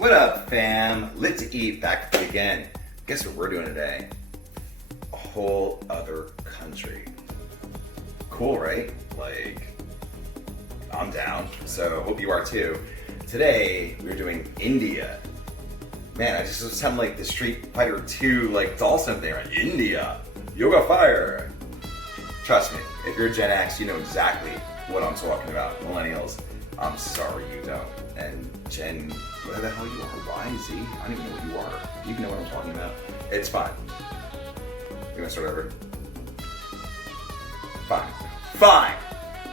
What up, fam? Lit to eat back again. Guess what we're doing today? A whole other country. Cool, right? Like, I'm down, so hope you are too. Today, we're doing India. Man, I just sound like the Street Fighter 2 like Dawson thing, right? India, yoga fire. Trust me, if you're Gen X, you know exactly what I'm talking about. Millennials, I'm sorry you don't. And Gen, where the hell you are? Y, Z? I don't even know what you are. Do you even know what I'm talking about? It's fine. You wanna start over? Fine.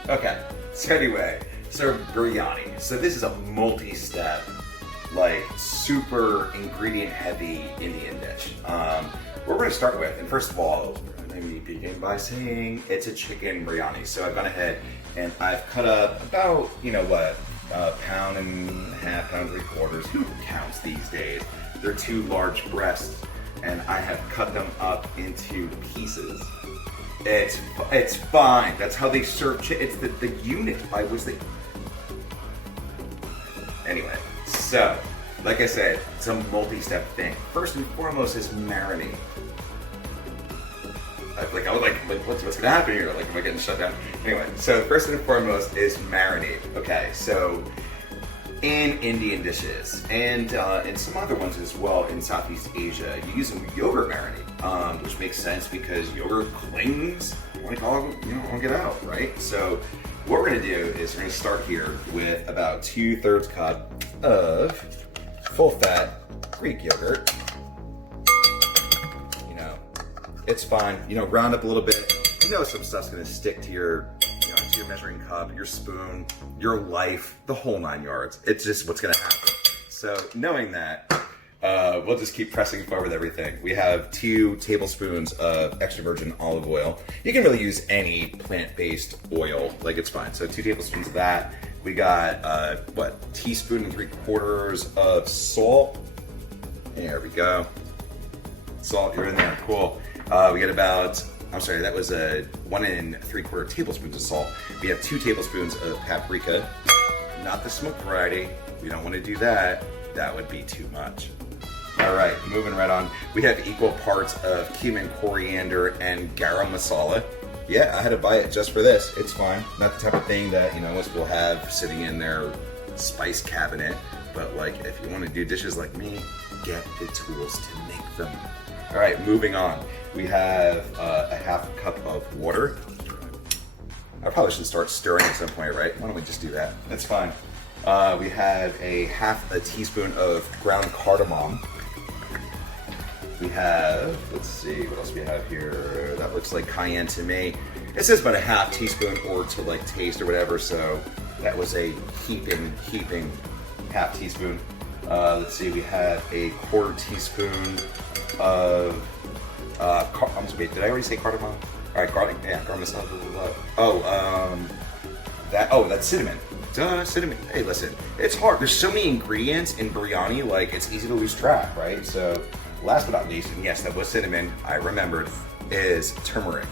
Okay. So anyway, so biryani. So this is a multi-step, like super ingredient heavy Indian dish. What we're gonna start with, and first of all, let me begin by saying it's a chicken biryani. So I've gone ahead and I've cut up about, you know what, a pound and a half, pound and 3/4. Who counts these days? They're 2 large breasts, and I have cut them up into pieces. It's fine. That's how they serve chicken. It's the unit by which they. Anyway, so like I said, it's a multi-step thing. First and foremost is marinade. I was like, what's gonna happen here? Like, am I getting shut down? Anyway, so first and foremost is marinade. Okay, so in Indian dishes and in some other ones as well in Southeast Asia, you use yogurt marinade, which makes sense because yogurt clings when it won't get out, right? So what we're gonna do is we're gonna start here with about 2/3 cup of full-fat Greek yogurt. It's fine, round up a little bit. Some stuff's gonna stick to your, to your measuring cup, your spoon, your life, the whole 9 yards. It's just what's gonna happen. So knowing that, we'll just keep pressing forward with everything. We have 2 tablespoons of extra virgin olive oil. You can really use any plant-based oil, like it's fine. So 2 tablespoons of that. We got, teaspoon and 3/4 of salt. There we go. Salt, you're in there, cool. We get about, that was a 1 3/4 tablespoons of salt. We have 2 tablespoons of paprika, not the smoked variety. We don't want to do that. That would be too much. All right, moving right on. We have equal parts of cumin, coriander, and garam masala. Yeah, I had to buy it just for this. It's fine. Not the type of thing that, most people have sitting in their spice cabinet. But like, if you want to do dishes like me, get the tools to make them. All right, moving on. We have a 1/2 cup of water. I probably should start stirring at some point, right? Why don't we just do that? That's fine. We have a 1/2 teaspoon of ground cardamom. We have, let's see, what else we have here? That looks like cayenne to me. It says about a 1/2 teaspoon or to like taste or whatever, so that was a heaping 1/2 teaspoon. Let's see, we have a 1/4 teaspoon of did I already say cardamom? All right, garlic, yeah, garam masala. That's cinnamon. Duh, cinnamon. Hey, listen, it's hard. There's so many ingredients in biryani, like it's easy to lose track, right? So, last but not least, and yes, that was cinnamon. I remembered, is turmeric,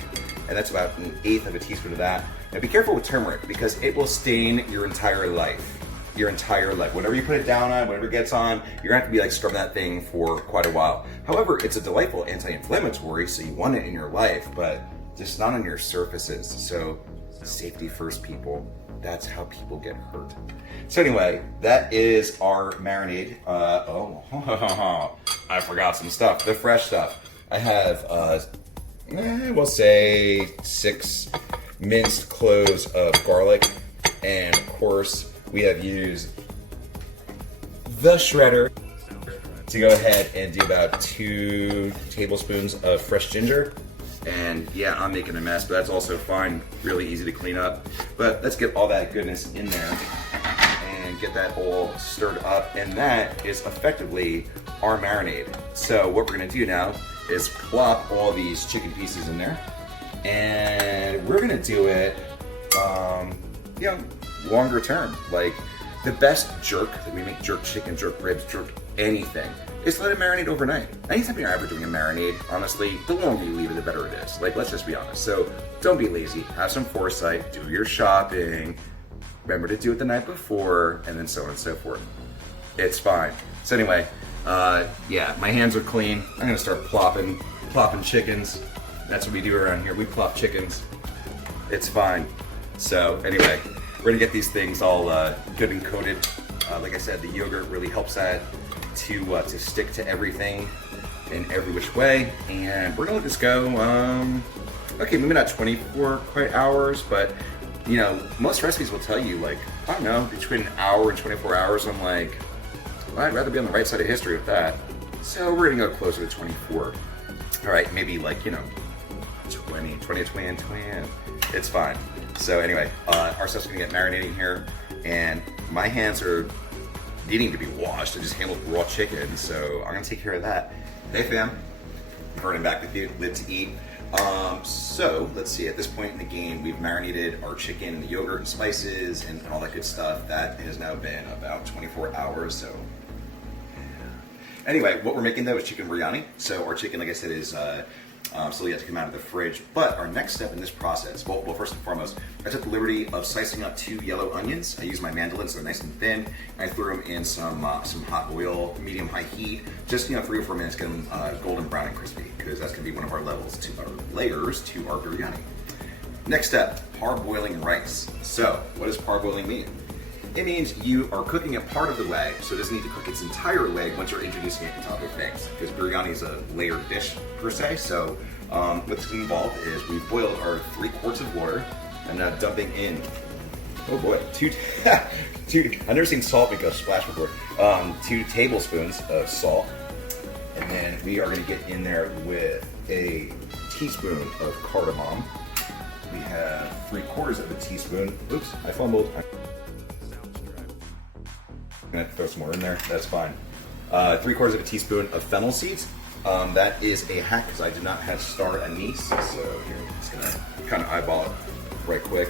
and that's about 1/8 teaspoon of that. Now, be careful with turmeric because it will stain your entire life. Whenever you put it down on, whenever it gets on, you're gonna have to be like scrubbing that thing for quite a while. However, it's a delightful anti-inflammatory, so you want it in your life, but just not on your surfaces. So safety first, people. That's how people get hurt. So anyway, that is our marinade. I forgot some stuff, the fresh stuff. I have, we'll say 6 minced cloves of garlic, and of course, we have used the shredder to go ahead and do about 2 tablespoons of fresh ginger. And yeah, I'm making a mess, but that's also fine. Really easy to clean up. But let's get all that goodness in there and get that all stirred up. And that is effectively our marinade. So what we're gonna do now is plop all these chicken pieces in there. And we're gonna do it, longer term. Like the best jerk that we make, jerk chicken, jerk ribs, jerk anything, is let it marinate overnight. Anytime you're ever doing a marinade, honestly, the longer you leave it, the better it is. Like, let's just be honest. So don't be lazy, have some foresight, do your shopping, remember to do it the night before, and then so on and so forth. It's fine. So anyway, yeah, my hands are clean. I'm gonna start plopping chickens. That's what we do around here. We plop chickens. It's fine. So anyway, we're gonna get these things all good and coated. Like I said, the yogurt really helps that to stick to everything in every which way. And we're gonna let this go. Okay, maybe not 24 quite hours, but you know, most recipes will tell you like, I don't know, between an hour and 24 hours. I'm like, well, I'd rather be on the right side of history with that. So we're gonna go closer to 24. All right, maybe like, you know, 20. It's fine. So anyway, our stuff's gonna get marinating here, and my hands are needing to be washed. I just handled raw chicken, so I'm gonna take care of that. Hey fam, Vernon back with you, live to eat. So let's see, at this point in the game, we've marinated our chicken in the yogurt and spices and all that good stuff. That has now been about 24 hours, so. Anyway, what we're making though is chicken biryani. So our chicken, like I said, is still yet to come out of the fridge. But our next step in this process, well, first and foremost, I took the liberty of slicing up 2 yellow onions. I used my mandolin, so they're nice and thin. I threw them in some hot oil, medium-high heat, just 3 or 4 minutes, get them golden brown and crispy, because that's gonna be one of our layers to our biryani. Next step, parboiling rice. So, what does parboiling mean? It means you are cooking it part of the way, so it doesn't need to cook its entire way once you're introducing it into other things, because biryani is a layered dish per se. So what's involved is we've boiled our 3 quarts of water. I'm now dumping in, oh boy, I've never seen salt make a splash before. 2 tablespoons of salt, and then we are going to get in there with a teaspoon of cardamom. We have 3/4 of a teaspoon. Oops, I fumbled. I'm gonna throw some more in there. That's fine. 3/4 of a teaspoon of fennel seeds. That is a hack because I did not have star anise. So here, I'm just gonna kind of eyeball it right quick.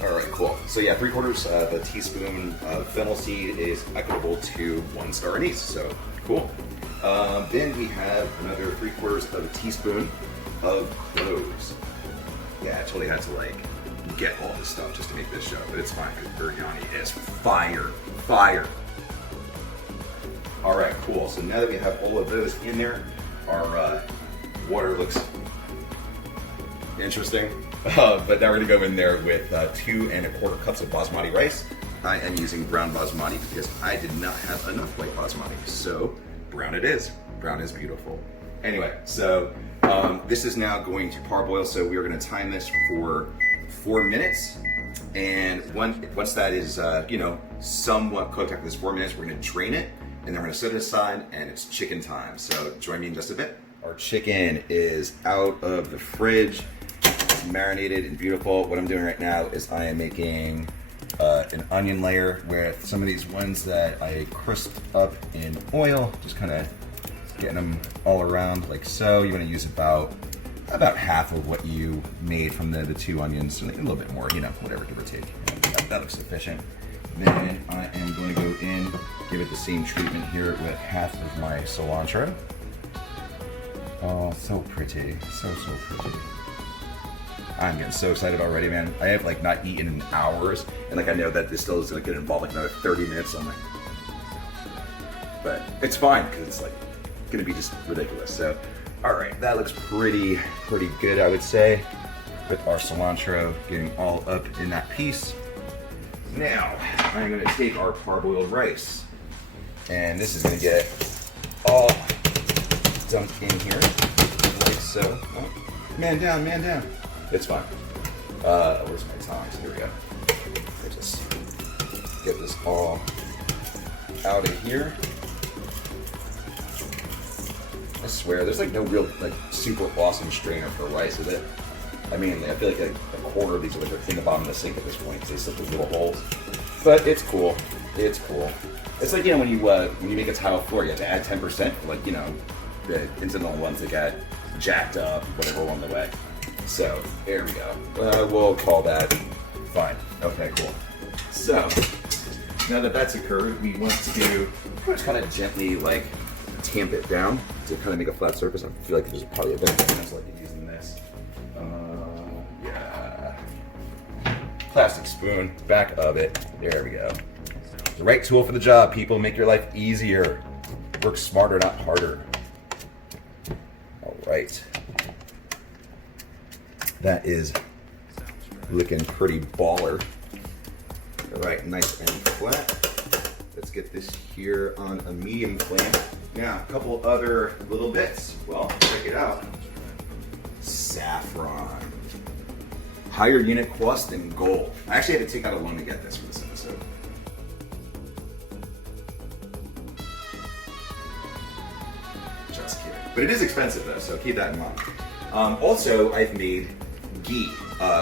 All right, cool. So yeah, 3/4 of a teaspoon of fennel seed is equitable to 1 star anise. So cool. Then we have another 3/4 of a teaspoon of cloves. Yeah, I totally had to like get all this stuff just to make this show, but it's fine because biryani is fire. All right, cool. So now that we have all of those in there, our water looks interesting. But now we're gonna go in there with 2 1/4 cups of basmati rice. I am using brown basmati because I did not have enough white basmati. So brown it is. Brown is beautiful. Anyway, so this is now going to parboil. So we are gonna time this for 4 minutes. And once that is, somewhat cooked after this 4 minutes, we're gonna drain it, and then we're gonna set it aside, and it's chicken time. So join me in just a bit. Our chicken is out of the fridge. It's marinated and beautiful. What I'm doing right now is I am making an onion layer with some of these ones that I crisped up in oil, just kind of getting them all around like so. You want to use about half of what you made from the 2 onions, a little bit more, whatever, give or take. That looks sufficient. Then I am going to go in, give it the same treatment here with half of my cilantro. Oh, so pretty, so pretty. I'm getting so excited already, man. I have like not eaten in hours, and like I know that this still is gonna get involved like another 30 minutes. So I'm like, but it's fine because it's like gonna be just ridiculous. So, all right, that looks pretty good, I would say, with our cilantro getting all up in that piece. Now I'm gonna take our parboiled rice, and this is gonna get all dumped in here like so. Oh, man down. It's fine. Where's my tongs? Here we go. I just get this all out of here. I swear, there's like no real like super awesome strainer for rice, is it? I mean, I feel like a quarter of these are like in the bottom of the sink at this point because they slip those little holes. But it's cool. It's cool. It's like when you make a tile floor, you have to add 10% for like the incidental ones that got jacked up, whatever along the way. So there we go. We'll call that fine. Okay, cool. So now that that's occurred, we want to just kind of gently like tamp it down to kind of make a flat surface. I feel like there's probably a better chance like using this. Yeah. plastic spoon, back of it. There we go. The right tool for the job, people. Make your life easier. Work smarter, not harder. All right. That is looking pretty baller. All right, nice and flat. Let's get this here on a medium flame. Now, a couple other little bits. Well, check it out. Saffron. Higher unit cost than gold. I actually had to take out a loan to get this for this episode. Just kidding. But it is expensive though, so keep that in mind. Also, I've made ghee,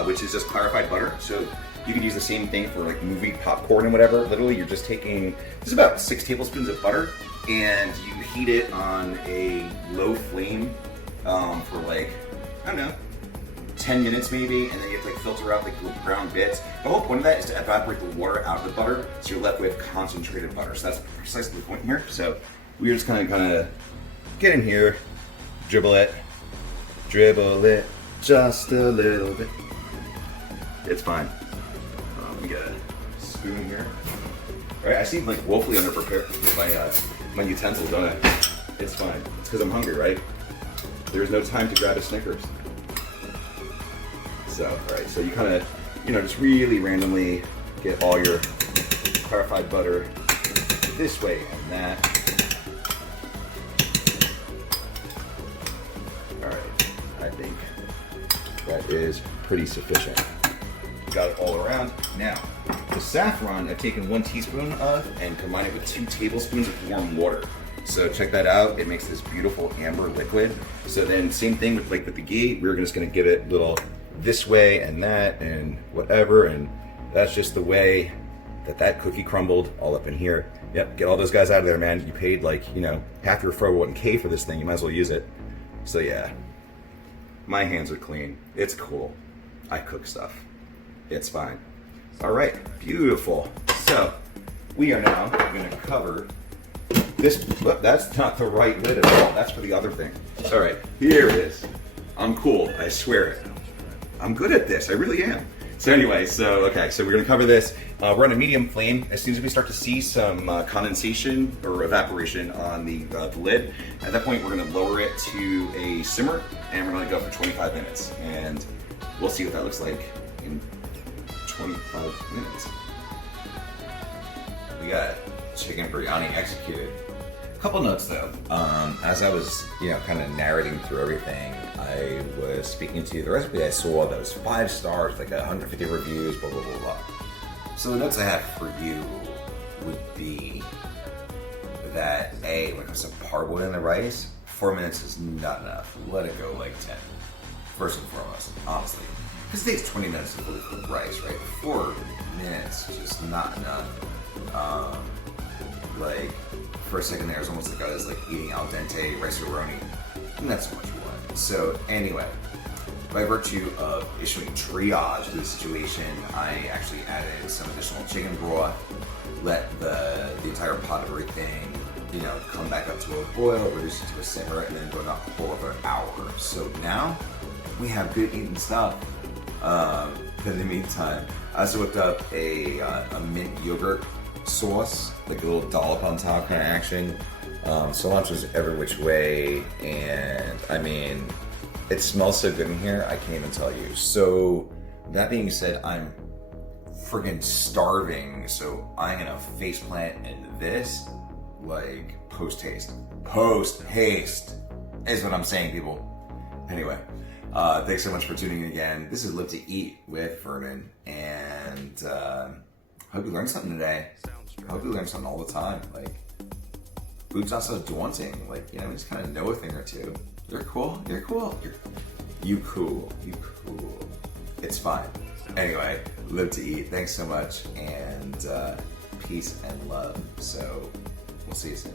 which is just clarified butter. So you can use the same thing for like movie popcorn and whatever. Literally, you're just taking, this is about 6 tablespoons of butter, and you heat it on a low flame for like, I don't know, 10 minutes maybe, and then you have to like filter out like the brown bits. The whole point of that is to evaporate the water out of the butter, so you're left with concentrated butter. So that's precisely the point here. So we're just kind of get in here, dribble it just a little bit. It's fine. We got a spoon here. All right, I seem like woefully underprepared with my utensils, don't I? It's fine. It's because I'm hungry, right? There's no time to grab a Snickers. So, all right, so you kind of, just really randomly get all your clarified butter this way and that. All right, I think that is pretty sufficient. Got it all around. Now, the saffron I've taken 1 teaspoon of and combined it with 2 tablespoons of warm water. So check that out. It makes this beautiful amber liquid. So then same thing with the ghee. We're just gonna give it little this way and that and whatever, and that's just the way that cookie crumbled all up in here. Yep, get all those guys out of there, man. You paid half your 401k for this thing. You might as well use it. So yeah, my hands are clean. It's cool. I cook stuff. It's fine. All right, beautiful. So we are now gonna cover this. That's not the right lid at all. That's for the other thing. All right, here it is. I'm cool, I swear it. I'm good at this, I really am. So anyway, so we're gonna cover this. We're on a medium flame. As soon as we start to see some condensation or evaporation on the lid, at that point we're gonna lower it to a simmer, and we're gonna go for 25 minutes. And we'll see what that looks like in 25 minutes. We got chicken biryani executed. A couple notes though. As I was, kind of narrating through everything, I was speaking to the recipe. I saw those 5 stars, like 150 reviews, blah, blah, blah, blah. So the notes I have for you would be that A, when it comes to parboiling the rice, 4 minutes is not enough. Let it go like 10. First and foremost, honestly. Because it takes 20 minutes to really cook rice, right? 4 minutes is just not enough. For a second there, it was almost like I was eating al dente rice-a-roni. And that's so much you want. So anyway, by virtue of issuing triage to the situation, I actually added some additional chicken broth, let the entire pot of everything, come back up to a boil, reduce it to a simmer, and then go a whole other hour. So now we have good eating stuff. But in the meantime, I also whipped up a mint yogurt sauce, like a little dollop on top kind of action. Cilantro's every which way, and I mean, it smells so good in here, I can't even tell you. So, that being said, I'm friggin' starving, so I'm gonna faceplant in this, post-haste. Post-haste is what I'm saying, people. Anyway, thanks so much for tuning in again. This is Live to Eat with Vernon, and hope you learned something today. I hope you learn something all the time. Food's not so daunting. We just kind of know a thing or two. You're cool. You cool. It's fine. Anyway, Live to Eat. Thanks so much, and peace and love. So, we'll see you soon.